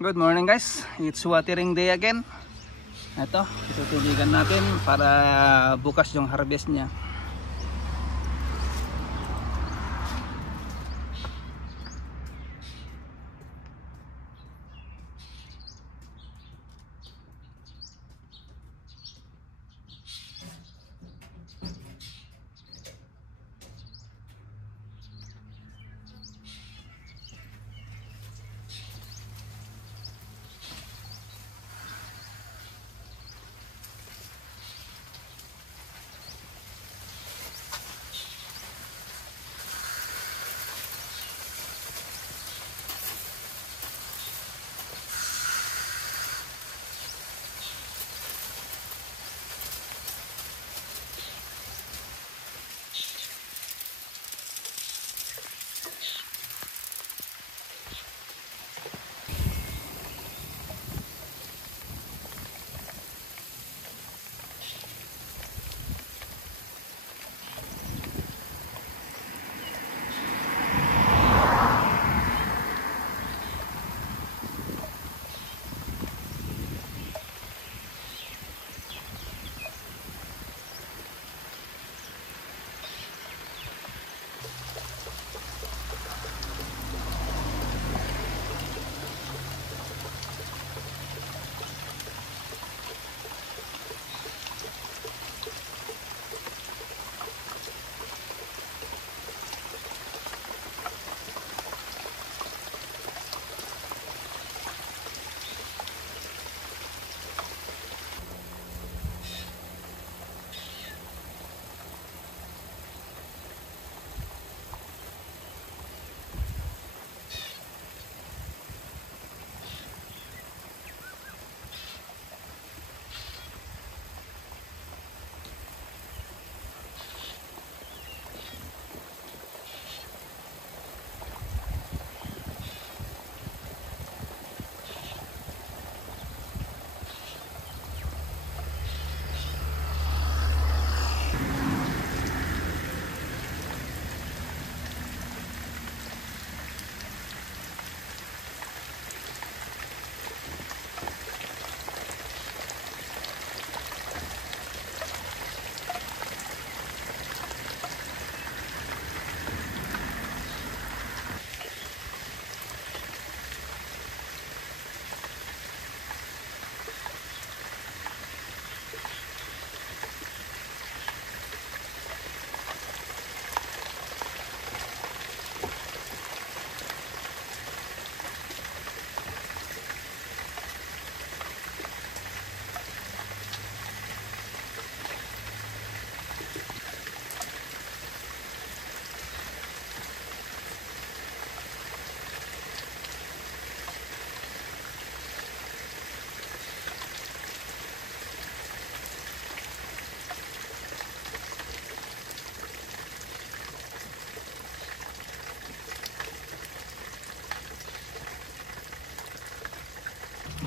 Good morning guys, it's watering day again. Ito, itutubigan natin para bukas yung harvest niya.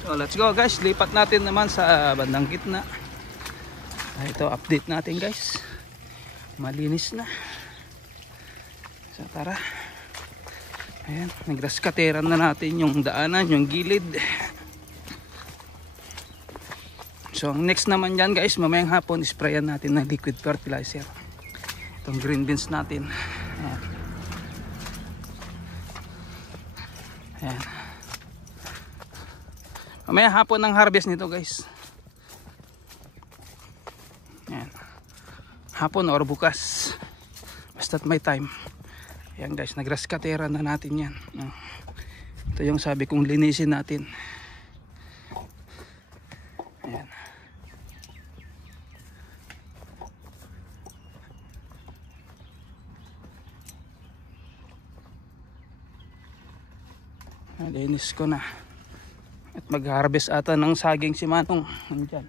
So let's go guys, lipat natin naman sa bandang gitna. Ito update natin guys, malinis na. So tara, ayan, nagraskateran na natin yung daanan, yung gilid. So ang next naman dyan guys, mamayang hapon sprayan natin ng liquid fertilizer itong green beans natin. Ayan, ayan. Mamaya hapon ng harvest nito guys. Ayan. Hapon or bukas, basta't may time. Ayan guys, nagraskatera na natin yan. Ito yung sabi kong linisin natin. Ayan. Linis ko na. At mag-harvest ata ng saging si Manong. Nandyan.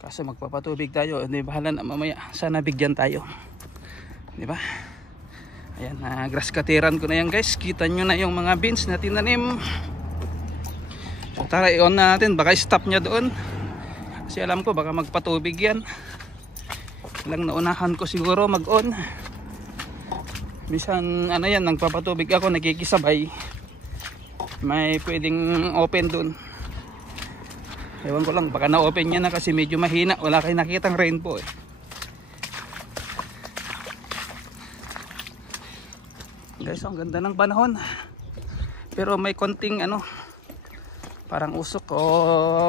Kaso magpapatubig tayo. Hindi, bahala na mamaya. Sana bigyan tayo. Di ba? Ayan, grass cutteran ko na yan guys. Kita nyo na yung mga beans na tinanim. So tara, i-on na natin. Baka stop nya doon. Kasi alam ko baka magpatubig yan. Lang naunahan ko siguro mag-on. Bisan ano yan, nagpapatubig ako, nakikisabay. may pwedeng open dun. Ewan ko lang, baka na-open niya na kasi medyo mahina. Wala kayo nakitang rainbow eh. Guys, ang ganda ng panahon. Pero may konting ano, parang usok o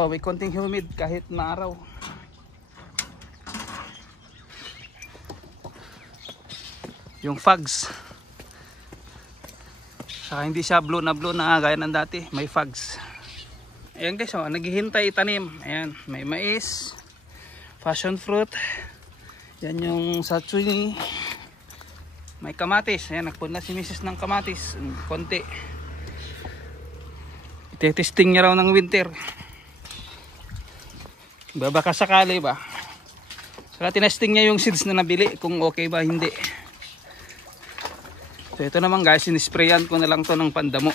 may konting humid kahit maaraw. Yung fogs. Saka hindi siya blue na gaya ng dati. May fogs. Ayan guys, oh, naghihintay itanim. Ayan, may mais, passion fruit. Yan yung satsuni. May kamatis. Ayan, nagpunla si Mrs. ng kamatis. Konti. Ite-testing niya raw ng winter. Baka sakali ba? Saka tinesting niya yung seeds na nabili kung okay ba, hindi. So ito naman guys, sinisprayan ko na lang to ng pandamo.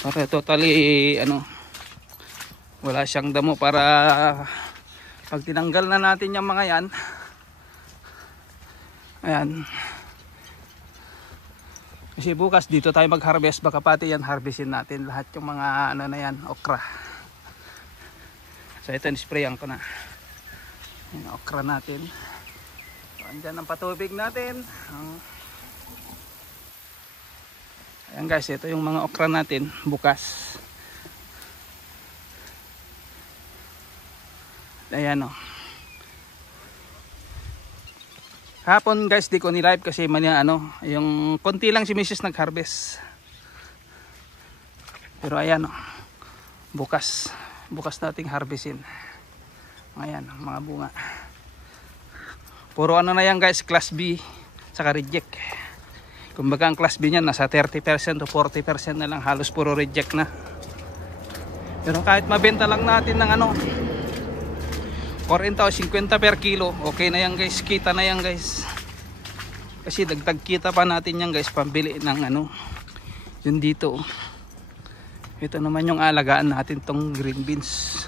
Para totally ano, wala siyang damo para pag tinanggal na natin yung mga yan. Ayan. Kasi bukas dito tayo mag-harvest, baka pati yan harvestin natin lahat yung mga ano na yan, okra. So ito nisprayan ko na. Yung okra natin. So, andyan ang patubig natin. Ayan guys, ito yung mga okra natin bukas. Ayan o. Hapon guys, di ko ni-live kasi ano, yung konti lang si Mrs. nag-harvest. Pero ayan o. Bukas nating harvestin. Ayan, mga bunga. Puro ano na yan guys, class B, saka reject. Kumbaga ang class B niyan nasa 30% to 40% na lang, halos puro reject na. Pero kahit mabenta lang natin ng ano 40 o 50 per kilo, okay na yan guys, kita na yan guys. Kasi dagdag kita pa natin yan guys, pambili ng ano yun dito. Ito naman yung alagaan natin, tong green beans.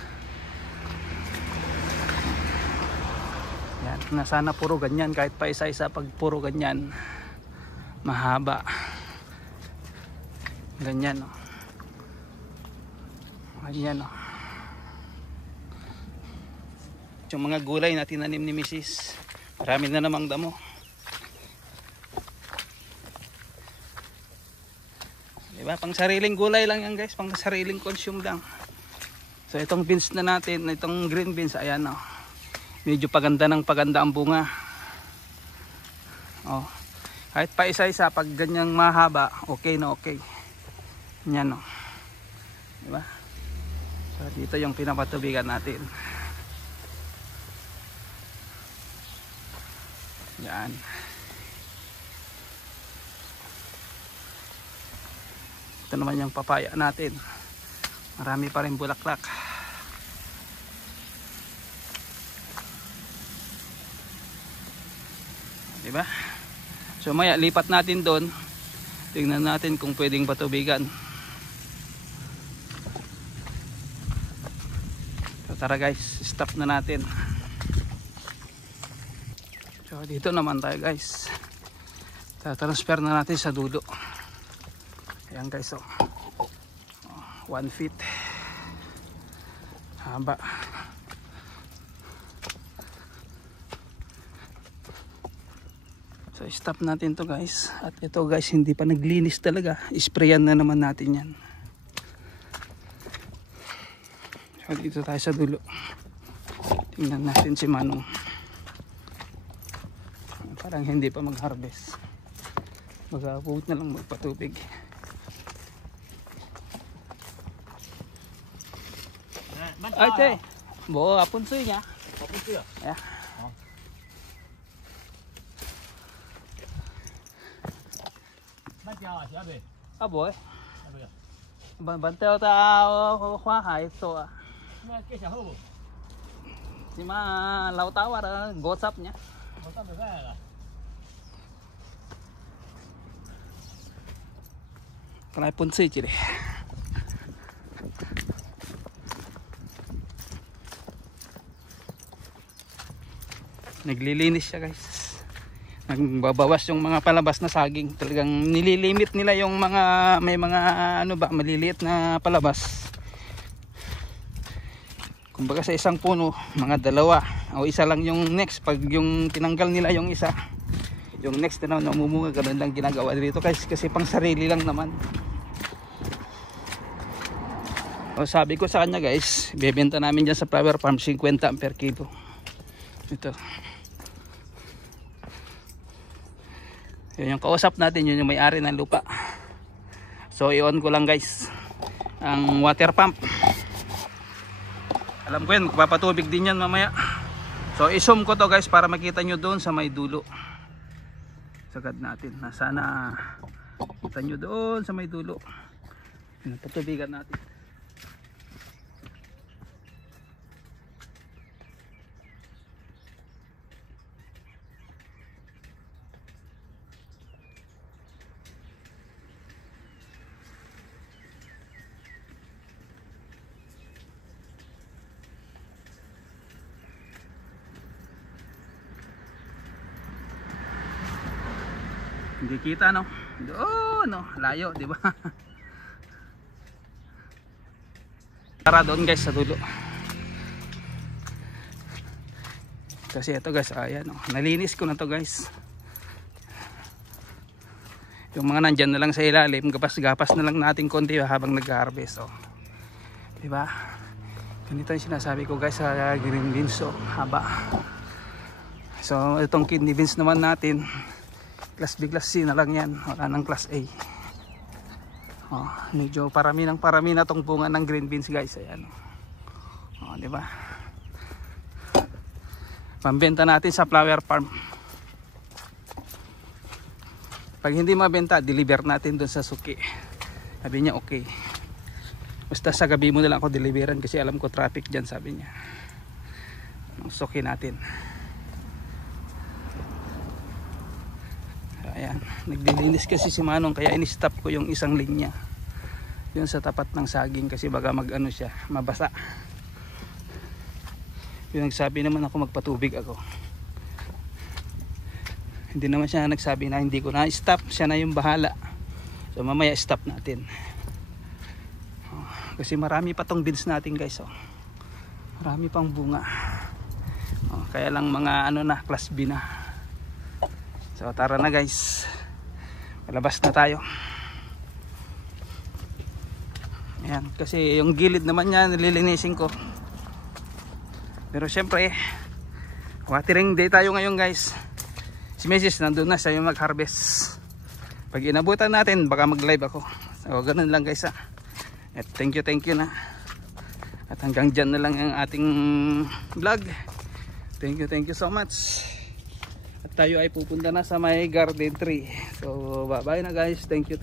Yan, na sana puro ganyan, kahit pa isa-isa, pag puro ganyan mahaba ganyan o. Ganyan o. Yung mga gulay na tinanim ni Mrs. Marami na namang damo. Diba? Pang sariling gulay lang yan guys, pang sariling consume lang. So itong beans na natin, itong green beans, ayan o. Medyo paganda ng paganda ang bunga. Oh. Kahit pa isa-isa, pag ganyang mahaba, okay na okay. Yan o. Diba? So dito yung pinapatubigan natin. Yan. Ito naman yung papaya natin. Marami pa rin bulaklak. Diba? So maya lipat natin doon. Tingnan natin kung pwedeng patubigan. So tara guys, stop na natin. So dito naman tayo guys. Transfer na natin sa dulo. Ayan guys, oh. 1 feet haba. So stop natin to guys. At ito guys, hindi pa naglinis talaga. Isprayan na naman natin yan. So dito tayo sa dulo. Tingnan natin si Manong. Parang hindi pa mag-harvest. Mag-abot na lang magpatubig. Okay. Bo apun suy nha. Apun suy à? Yeah. À bố ơi. Bắn teo tao khoa hải tổ à. Nhưng mà lâu tao ở gỗ sắp nhá. Cái này pun suy chỉ để. Naglilinis siya guys. nagbabawas yung mga palabas na saging. Talagang nililimit nila yung mga may mga ano ba maliliit na palabas. Kumbaga sa isang puno mga dalawa o isa lang yung next. Pag yung tinanggal nila yung isa, yung next na namumunga. Ganun lang ginagawa dito kasi pang sarili lang naman. O sabi ko sa kanya guys, bebenta namin dyan sa flower farm 50 per kilo. Ito yun yung kausap natin, yun yung may-ari ng lupa. So i-on ko lang guys ang water pump. Alam ko yan, magpapatubig din yan mamaya. So i-zoom ko to guys para makita nyo doon sa may dulo. Sagad natin na sana kita nyo doon sa may dulo. Patubigan natin. Hindi kita no. Doon no, layo, di ba? Tara doon guys sa dulo. Kasi ito guys, ayan no. Nalinis ko na to guys. Yung mga nandyan na lang sa ilalim, gapas-gapas na lang natin konti habang nag-harvest. Oh. Di ba? Ganito yung sinasabi ko guys sa green beans, so haba. So itong kidney beans naman natin, class B, class C na lang yan, wala nang class A. Oh, medyo parami na tong bunga ng green beans guys, ayan. Oh, di ba? Pambenta natin sa flower farm. Pag hindi mabenta, deliver natin doon sa suki. Sabi niya okay. Basta sa gabi mo na lang ako deliveran kasi alam ko traffic dyan, sabi niya. Suki natin. Ayan, nagdilinis kasi si Manong kaya in-stop ko yung isang linya yun sa tapat ng saging kasi baga mag-ano siya, mabasa. Yung nagsabi naman ako magpatubig ako. Hindi naman siya nagsabi na hindi ko na stop, siya na yung bahala. So mamaya stop natin. Kasi marami pa tong beans natin guys. Marami pang bunga. Kaya lang mga ano na, class B na. So tara na guys, palabas na tayo. Ayan, kasi yung gilid naman niya nililinisin ko. Pero syempre watering day tayo ngayon guys. Si Mrs. nandun na siya yung mag-harvest. Pag inabutan natin baka mag-live ako. So ganun lang guys ha. At thank you na. At hanggang dyan na lang ang ating vlog. Thank you so much. Tayo ay pupunta na sa may garden tree. So bye bye na guys. Thank you.